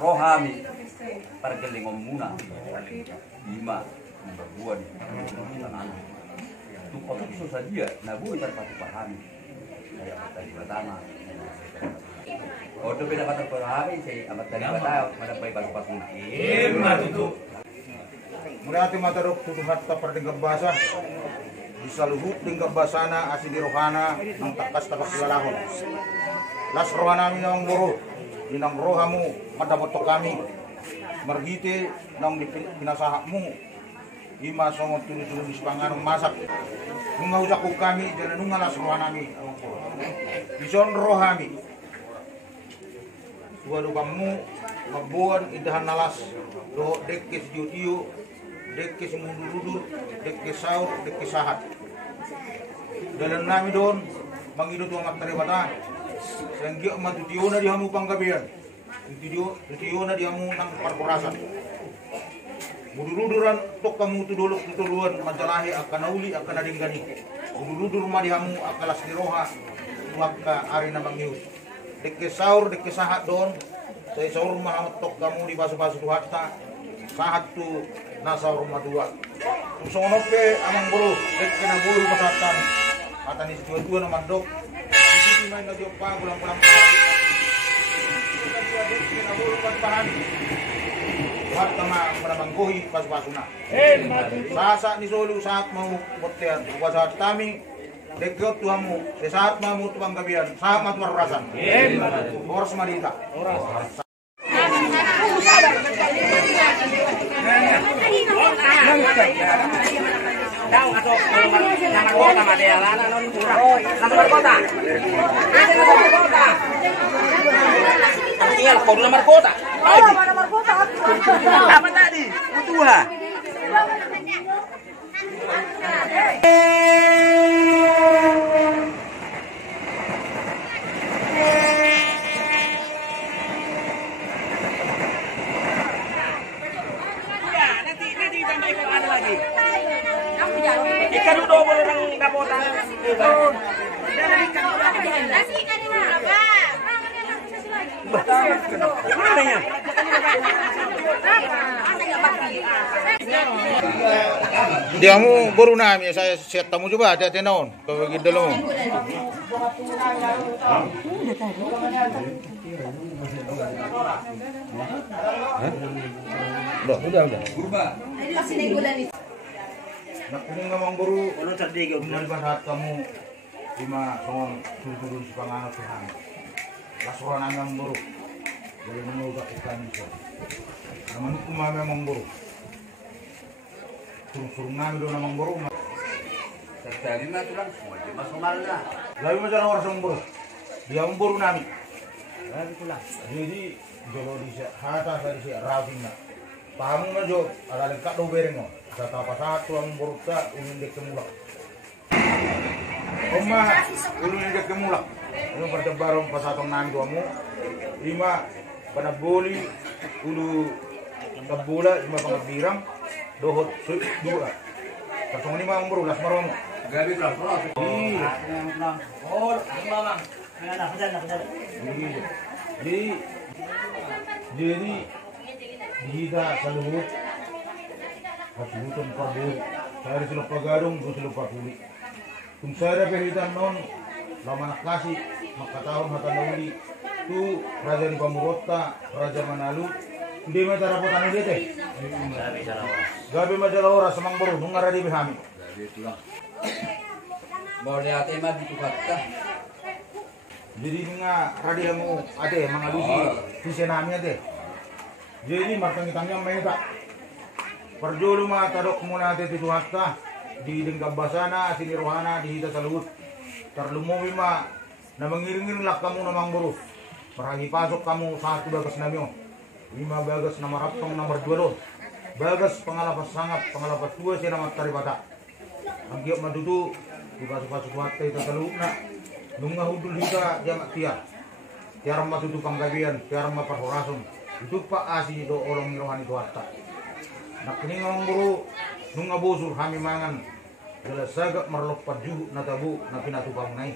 rohami pergelingom muna lima berbuat itu kota susah dia nabu terpatu pahami kayak tadi pertama itu beda kata pahami sih amat tadi kata mana baik pas itu mulai hati mata dok tutup hatta pertingkat bahasa bisa luhuk tingkat bahasana asli rohana nang takas silalahon las rohana minang buru minang rohamu madabotok kami mergite nang pinasahakmu ima songot tulu-tulu di sepangan masak nungau kami dan nunga las rohanami bison rohami dua kamu mabuan idahan nalas do dekis jutiu dekis mundur dekis saur dekis sahat dalam nami don mangido tu amat teribata sehingga amat tutiona dihamu panggabian tutiona dihamu nang parpurasan buduruduran tok kamu tuduluk tutuluan majalahi akan nauli akan adinggani budurudur madihamu akalas diroha wakka arina mangius dekis saur dekis sahat don saya saur mah tok kamu di basu-basu hatta sahat tu nasa rumah dua. Sonope amang buru, dek kena buru pasatan. Kata ni setua nama dok. Itu main lagi apa pulang-pulang. Dek kena buru pahan. Buat sama menamangkuhi pas-pasuna. Saat ni solu saat mau botian, saat kami dekot tuamu, saat mau tuang gabian, saat matu rasan. Horas malita. Tahu atau nama kota Madela, non kurang. Nama kota. Ada nama kota. Tinggal kode nomor kota. Nomor kota. Apa tadi? Dua. Ikan udah boleh orang dapotan. Diamu baru nami saya siap tamu coba hati-hati naon kalau begitu dulu. Udah. Kasih nih gula nih. Nak kuning ngomong buru, kalau cerdik umur bahat kamu lima songon turun sepangan Tuhan. Lasuran angam buru, boleh menolak ikan itu. Namun itu memang buru. Turun nami do namang buru. terjadi mah tuh semua cuma somalnya Lalu macam orang semburu, dia memburu nami. Jadi kalau di hata dari si Rafinah, pahamu najo ada lengkap do bereng. Kata apa satu yang berusaha ulun dek kemulak. Oma ulun dek kemulak. Ulun berdebar pas satu nang duamu. Lima pada boli ulu kabola lima pangabirang dohot dua. Kasong lima berulas marong. gabi pulang Oh, mamang. Jadi kita seluruh Pasutan pabur, saya sila pagarong, sila papuli. Kung saya pehitan non, lama nak kasih, makatahon hata nauli, tu Raja di Pamurota, Raja Manalu, hindi may taraputan ulit eh. Gabi majalawara sa mangboro, nung aradi bihami. gabi pulang boleh ate mah ditukat kah Jadi nga radi mo ate, mga lusi, sisi namin ate. Jadi martang-itangnya may tak. Perjulu mah tadok muna ate tituhasta di dengkabasana sini rohana di hita salut terlumuwi mah na mangiring-iring lak kamu namang buru peragi pasok kamu satu bagas namyo 5 bagas na maraptong na mardualo bagas pangalapas sangat pangalapas tua siya na mataribata ang kiyok madudu di pasok-pasok wate hita salut na nunga hudul hita jamak tiar matutu panggabian tiar maparhorason itu pa asi do olong rohani tuhatta. Nak kini ngomong buru nung abusur kami mangan jala sagap marlok paju na tabu na pinatupang nai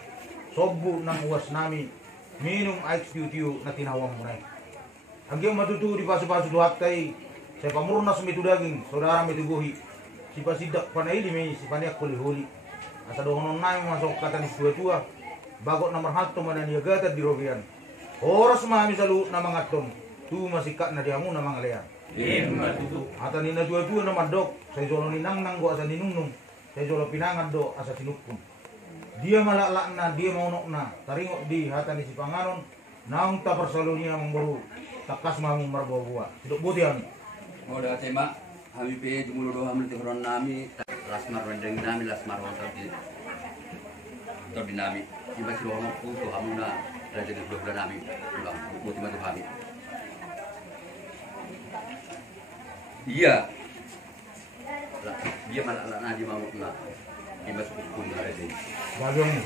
sobu nang uwas nami minum air tiu-tiu na tinawang mo nai Anggi matutu di pasu-pasu duhatai. Saya pamurna semitu daging, saudara mitu gohi. Si pasidak panaili me si paniak holi. Asa dohonon nai masuk kata ni tua-tua. Bagot nomor hatto mana dia gata di robian. Horas mami salu nama ngaton. Tu masih kak na diamu nama ngalean. Ata nina tua-tua nama dok. Saya jolo ninang nang gua asa ninungnung. Saya jolo pinangan do asa sinukun. Dia malak-lakna, dia mau nokna, taringok di hata ni si panganon, naung ta persalunya memburu, takas mamu marbawa, hidup butian. Mau dah tema, kami pe jumulu doa hamil tehron nami, lasmar rendeng nami, lasmar wonton di nami. Iba si rono putu hamuna, raja di bulan nami, bilang buti matu kami. Dia malak-lakna dia mau nokna. Iba sepukun raja. Bagong.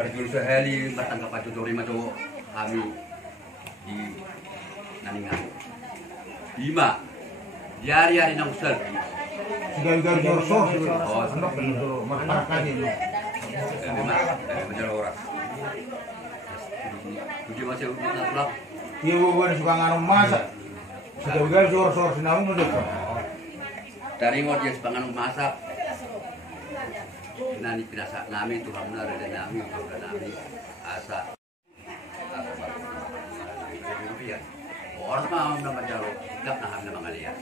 Perjul sehari batang kapacu tori maco kami di naningan. Lima hari-hari nang usal. Sigal-gal jorsor. Oh, sendok dulu. Masyarakat ini. Bener orang. Tujuh masih udah pulang. Iya bukan suka nganom masak. Sigal-gal jorsor sinau ngedek. Dari ngodian sepangan masak. Nani pirasa nami Tuhan benar dan nami Tuhan nami asa orang mau nama jalo gak nah nama ngalia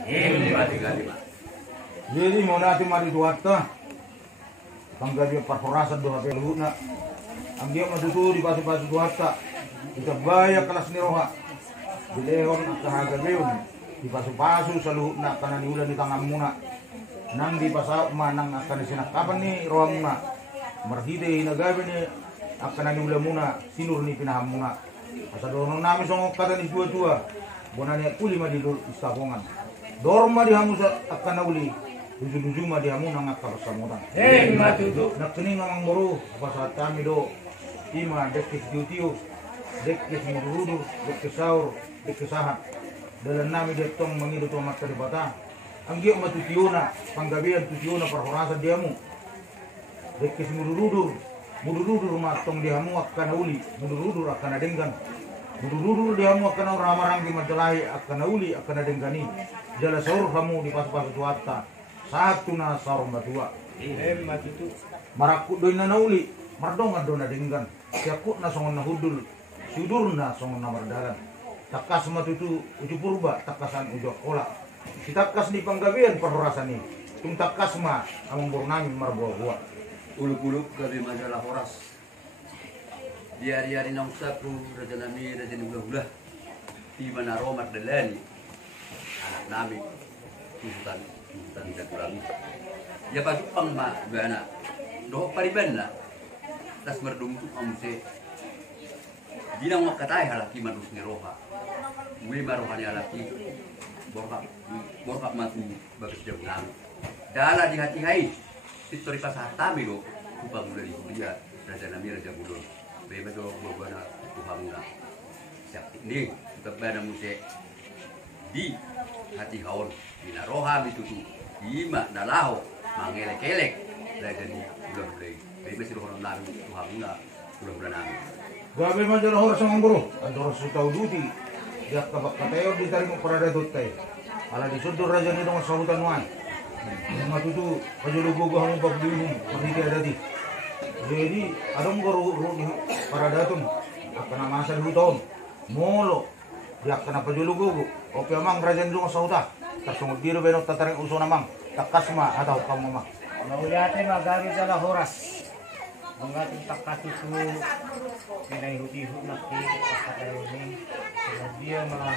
Jadi mau nanti mari duata tangga dia perforasan doa peluna ambil madutu di pasu-pasu duata kita bayar kelas niroha di lehon kahaga beum di pasu-pasu selalu nak karena diulah di tangan muna nang di pasau manang akan disinak kapan nih roang muna marhide nagabe ni akan diulah muna sinur ni pinaham muna asa dono nami songok kata di dua-dua bonanya kuli ma di istakongan dorma di hamu akan nauli tujuh ma di hamu nang akar samutan nak kening ngamang boru apa saat kami do ima dekis diutiu dekis murudu dekis saur dekis sahat dalam nami detong mengidu tomat dari bata anggi matutiuna panggabian tutiuna perhorasan diamu dekis murudur matong diamu akan nauli murudur akan adenggan murudur diamu akan ramarang di majalahi akan nauli akan adengani jala saur kamu di pas-pas tuata satu na saur batua marakut doina nauli mardong adona denggan siakut na songon na hudul sudur na songon na mardalan takas matutu uju purba takasan uju kola sitakas di panggabian perhorasan ini tung takas ma among bornami marbuah uluk-uluk dari majalah Horas di hari-hari nang sapu raja nami raja ulah-ulah di mana romat delani anak nami sultan dan kurangi ya pasupang ma bana doh pariban na tas merdum tu amse dinang wakatai halaki manus ni roha gue marohani halaki borkak matu bagus jauh nami dala di hati hai histori pasahata mi do upang dari dia raja nami raja bulun bebas do bobana tuhamuna siap ini kepada muse di hati haon bina roha bitutu ima nalaho mangelek-elek raja ni bulan-bulan bebas do horon nami tuhamuna bulan-bulan nami gabe majalah Horas ang guru andor sutaw duti dia kabak katayo di taring parada dutay ala di sudur raja ni dong sahutan wan matutu pajulugo go hamu pagdihum pagiti adati jadi adong guru di parada tum akan masa tahun molo dia akan pajulugo oke amang raja ni dong sahuta tasungod diro benok tataring uso namang takasma atau kamu mama Maulate magari sa Horas. Mga takas itu pinahihut-ihut na kayo ni. Dia mga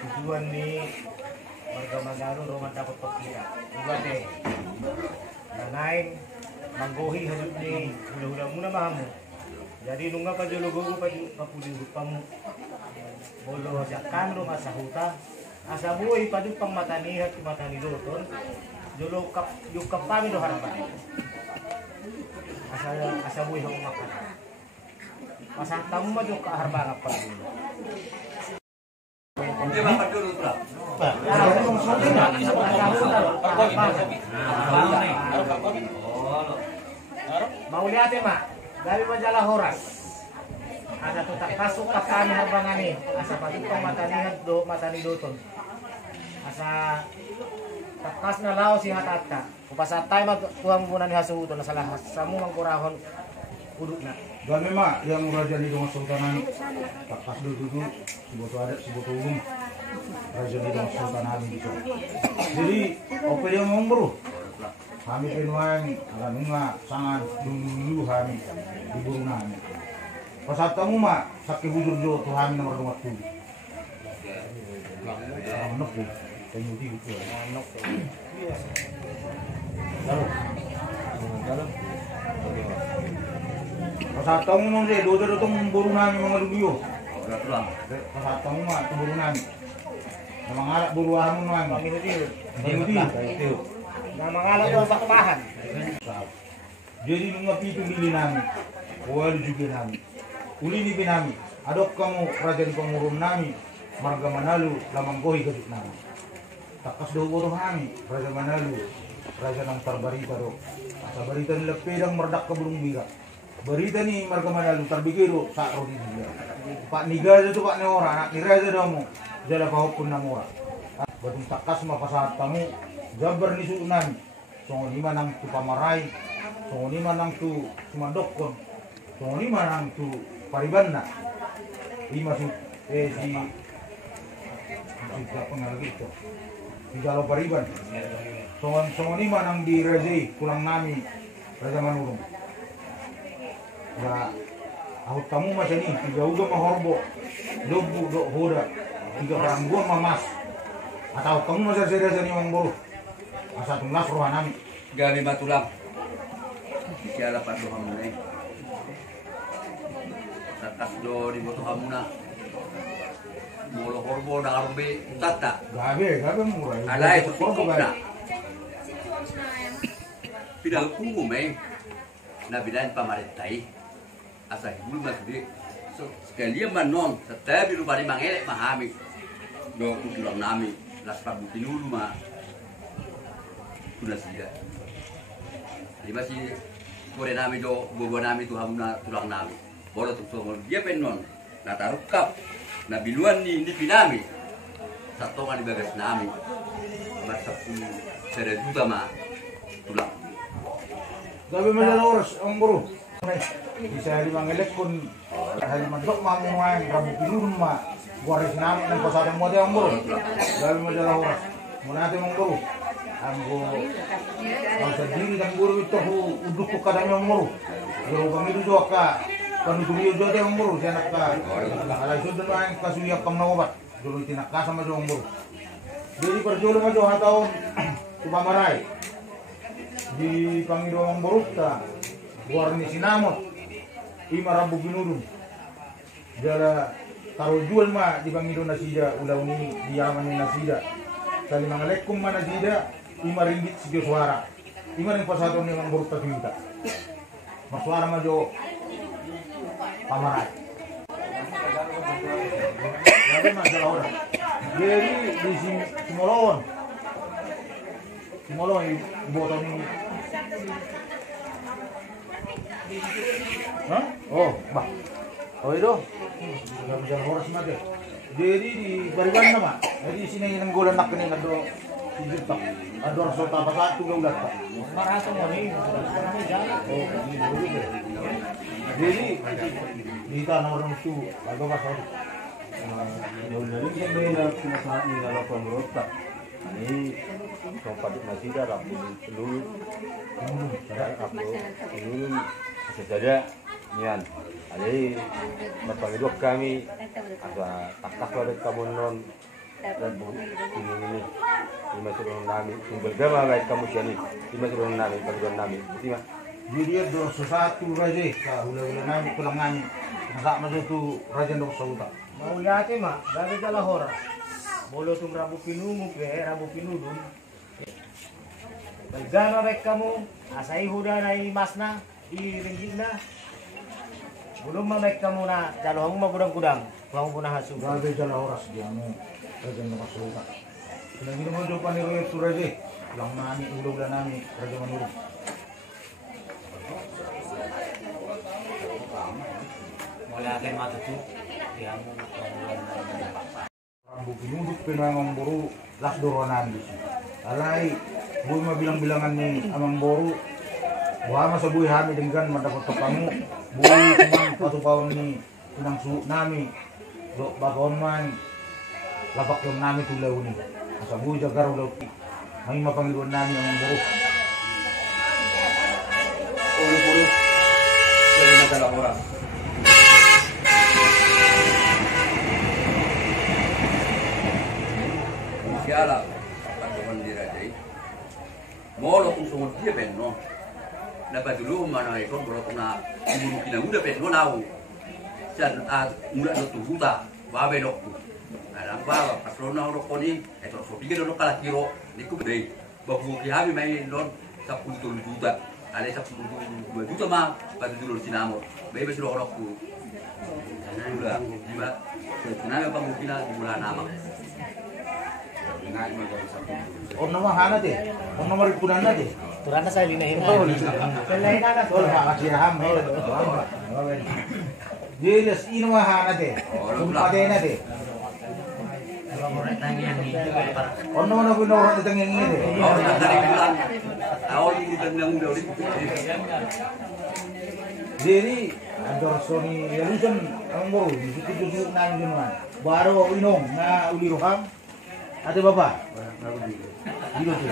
tujuan ni warga Magaro roman dapat pagkira. Ugate. Nanain manggohi hanap ni hula-hula muna mahamu. Jadi nunga pa julugo pa papuligo pa mo. Bolo sa kamro masahuta. Asa buhay pa doon pang matanihat matani doon. Julo kap yung kapami do harapan. Asa buhay hong makan. Masang mo do kaharbangan pa dulu. Hindi ba dulu tra? Mau lihat ma dari majalah Horas. Ada tu tak kasuk pakan habangani. Asa pagupang matani doton. Asa takas na lao si hatata. Kupasatay magkuhang muna ni hasuhuton na salah samu mangkurahon uduk na. Dan memang yang raja di rumah sultanan takas dulu sebuah adat sebuah umum raja di rumah sultanan itu. Jadi apa yang ngomong bro? Kami penuhan alanunga sangat dulu kami di burunan. Pas tamu mak sakit hujur jo Tuhan nomor 20. Anak bu, kayu di itu. Anak. Lalu. Pas tamu nong je do tu burunan mga lubiyo. Pas tamu mak tu burunan. Memang alat buruan mo nang. Hindi. Na mangalan ko bakbahan. Jadi mga pitu bili namin. Kuwal juga namin. Uli ni pinami. Adok kamu kerajaan pengurun nami. Marga Manalu lamang gohi gadit nami. Takas do boro kami. Raja Manalu. Raja ng tarbarita do. Sa barita nila pedang merdak ke bulung bira. Barita ni Marga Manalu tarbigiro sa rodi dia. Pak Niga itu Pak Neora anak ni Raja damu. Jala pahopun ng ora. Batung takas mapasahat tamu. Jabar ni suunan. So ni manang tu pamaray. So ni manang tu sumandokon. So ni manang tu paribanna. Lima si siapa lagi itu. Di Jalo Pariban. So ni manang di Razi pulang nami Raja Manurung. Ya ahut tamu macam ni. Tiga uga mahorbo. Dobu do hoda. Tiga orang gua mamas. Atau kamu masih serius ni orang buru. Asa tunglas rohan nami. Gabi matulang. Siya lapat do hamuna eh. Takas do di boto hamuna. Molo horbo na arbe tata. Gabe murah. Alay itu cukup na. Pidal kungu may. Nabilan pamaritay. Asa hibul masbi. So sekalian manon. Setiap bilu bari mangelek mahami. Do kutulang nami. Las pabuti nulu mah. Sudah sida. Lima si kore nami do bobo nami tu hamuna tulang nami. Bolo tu somol dia penon. Na tarukap. Na biluan ni pinami. Satongan di bagas nami. Masapu sereduta ma tulang. Gabe malalos ang buru. Bisa dimangelek kun hal mandok mamuan rabu pinurun ma. Waris nami ng pasadang mo ang buru. Gabe malalos. Muna ate mong buru. Ambo kalau sendiri dan guru itu uduk ko kadang muru. Guru kami itu ka kami tuliyo jode ang muru siya nakka. Alay sudon ang kasuyak pang nawabat. Guru tinakka sama jo ang muru. Jadi perjulo mo jo hataon tumamaray. Di Panginoon ang muru ta. Buar ni sinamot. Imarabu binurun. Jala taruh jual ma di Panginoon na sida ulaw ni di yaman ni nasida. Kali mangalekkum mana sida 5 ringgit si suara. 5 ring pasado ni mang buruk takwita. Masuara majo pamarai. Jadi masalah orang. Jadi di Simolon. Simolon ibu ni. Hah? Oh, bah. Oh itu. Enggak bisa horas mati. Jadi di Bariban nama. Jadi sini nang golan nak ni ngado Juta. Ador sota apa satu gaulat pak. Marasa mo ni. Oh, jadi di tanah orang tu agak pasal. Dari sini nak masalah ni kalau pemerintah ini tempat nasida rapi seluruh seluruh saja nian. Jadi mapangidok kami ada takas dari kamunon dan ini masih orang nami sumber gama baik kamu sini masih orang nami pangidok nami betul tak? Jadi ada sesuatu raja hula-hula nami tulang nami nak masuk tu raja dok sauta. Mau yate ma, dari jala hora. Bolo tum rabu pinungu ke rabu pinudun. Gana rek kamu asai huda nai masna iringgina. Belum mamek kamu na jalohong magudang-gudang. Tuang puna hasu. Raja jala horas dia mu raja dok sauta. Kena gini mau jumpa ni royek tu raja. Tulang nami hula-hula nami raja menurut. akan matutu yang Rambu pinuduk pinangang boru las doronan di sini. Alai buy mabilang-bilangan ni amang boru. Buha masa buy hami dengan mendapat kamu. Buy kumang patupaw ni pinang su nami. Do bakon man lapak yung nami tulaw ni. Asa buy jagar ulo. May mapanggiruan nami amang boru. Puluh-puluh dari masalah orang. Siala patuhan dirajai. Molo kung sungod dia penno. Dapat dulu mana ikon bro na umur kina udah penno nau. San mula no tuhuta babe dokku. Nah, apa paslona rokoni itu so pikir no kala kiro niku gede. Babu ki habi mai non 10 juta. Ada 10 juta mah pada dulu sinamo. Bebe sudah orokku. Nah, udah jiwa. Kenapa pangukina di bulan nama? Ono mahana deh. Ono maripunan deh. turana saya linahin. Selain ada tol makasih ham. Jelas ini mahana deh. Kumpadena deh. Ono mana pun orang datang yang ini deh. Oh, dari bulan. Awal bulan yang udah Jadi ada Sony Yalusan ang baru disusun nang jenuan. Baru inong na uli roham. Ate Bapak. Gitu tuh.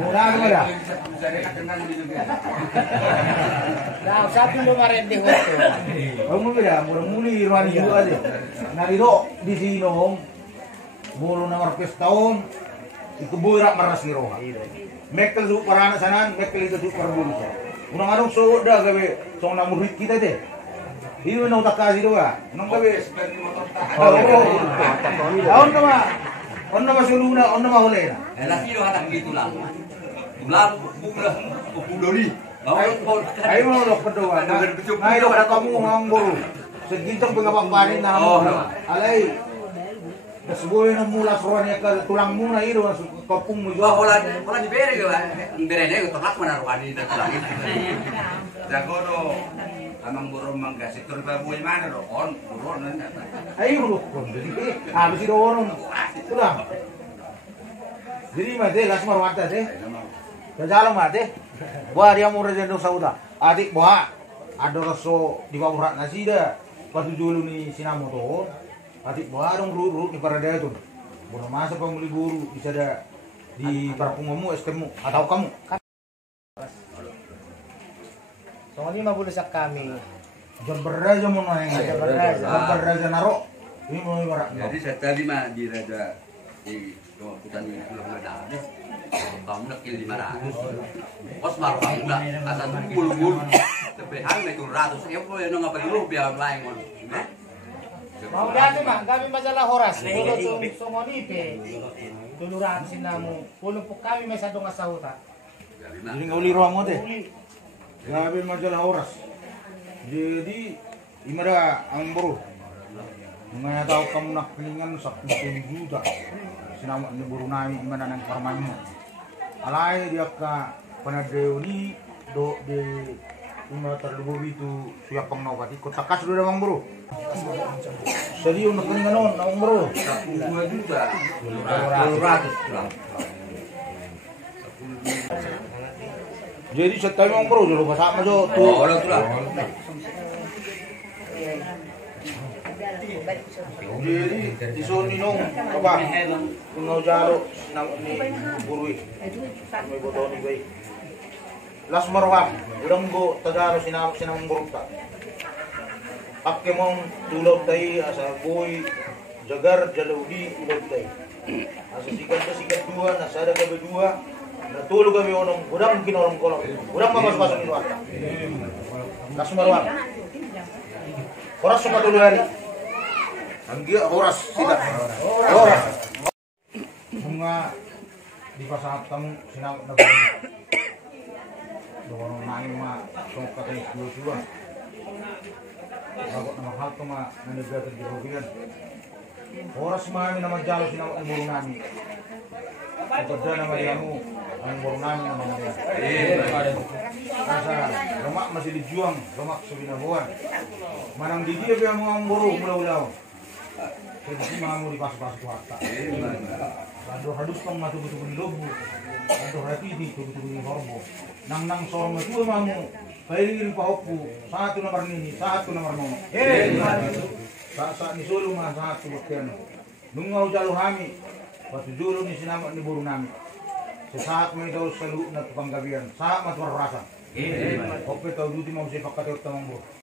Murah ada. Nah, sabi mo marende ko to. Kamu beda, murah muli ruan juga deh. Nariro di sinong bulu nomor tahun itu burak maras ni roha. Mekel su parana sanan, mekel itu su perbulu. Unang anong soda gawe song na murid kita deh. Ini nang takasi doa. Nang gawe. Tahun nama. On nama suluna, on nama hulena. laki lo anak gitu lah. Tulang bulan populori. Ayo mau dok berdoa. Ayo dok kamu nganggur. Segitu pengabang panin na mo. Alay. Sebuah yang mula keruannya ke tulang muna itu masuk kopung mu Wah, juga. kalau di bere ke, bere ne ternak mana rohani dan tulang itu. Jago do, amang burung mangga situr babuy mana do, on burung nanya. Ayo dok. Habis itu orang tulang. Jadi mah deh lasmar mata deh. Jalan mah deh. Wah dia mau rezeki sauda. Adik buah. Ada raso di bawah nasi dah. Patu dulu nih sinamo tuh. Adik buah dong rut di parada itu. Bono masa pemuli guru bisa ada di parpungamu STMmu atau kamu. Soalnya mabulusak kami. Jamberaja mau nanya. Jamberaja naro. Ini mau ibarat. Jadi saya tadi mah di raja di hutan ini belum ada habis. Kamu nak kil 500. Kos malu kamu nak asal bulu-bulu. Tapi hal itu 100. Ya kok yang ngapa dulu biar lain mon. Mau dati mah, kami masalah horas. Pulo sumonipe. Tuluran sinamu. Pulo po kami may sadong asauta. Jadi nggak uli ruang deh. Gabi majalah horas. Jadi imara ang bro. Mga tahu kamu nak kelingan 10 juta. Sinama ni buru nami imana nang karmanmu. Alai dia ka panadeoni do de ima terlebih itu siap pengnawati kota kas sudah mang bro. Serius nak kelingan nang bro. 2 juta. 200. Jadi setai mang bro dulu pas sama jo tu. Oh, orang tu lah. Jadi di sini nong apa? Nong jalo nang ni burui. May boto ni gay. Las marwam, udang go tagaro sinang burukta. Pakke mong tulog tay asa boy jagar jaludi ulog tay. Asa sikat dua nasada gabi dua. Natulog kami onong udang kinolong kolong. Udang mapas-pasok ni warta. Las marwam. Oras sa patuluhan. Ang dia oras tidak. Oras. Bunga di pasahap kamu sinang na doon nain ma song katay dua. Bago na mahal to ma nanigated di Rubian. Oras mami na magjalo sinang umuro namin. Kepada nama diamu, ang baru namin ang mga dia. Rasa lemak masih dijuang, lemak sebinabuan. Manang di dia biar mga buru mula-ulaw. Jadi mamu di pas-pas harta. Aduh hadus pang matututukan di lobo. Aduh hati di tututukan di horbo. Nang sorong itu mamu. Kairin pahopu, satu nomor ini, satu nomor nono. Saat ni solo mah satu buktian. Nungau jalo kami. Patu julu ni sinama ni buru nami. Sesaat may daw sa luuk na tukang gabihan. Saat matwarasa. Oke tau duti mau sepak kateo tamang buru.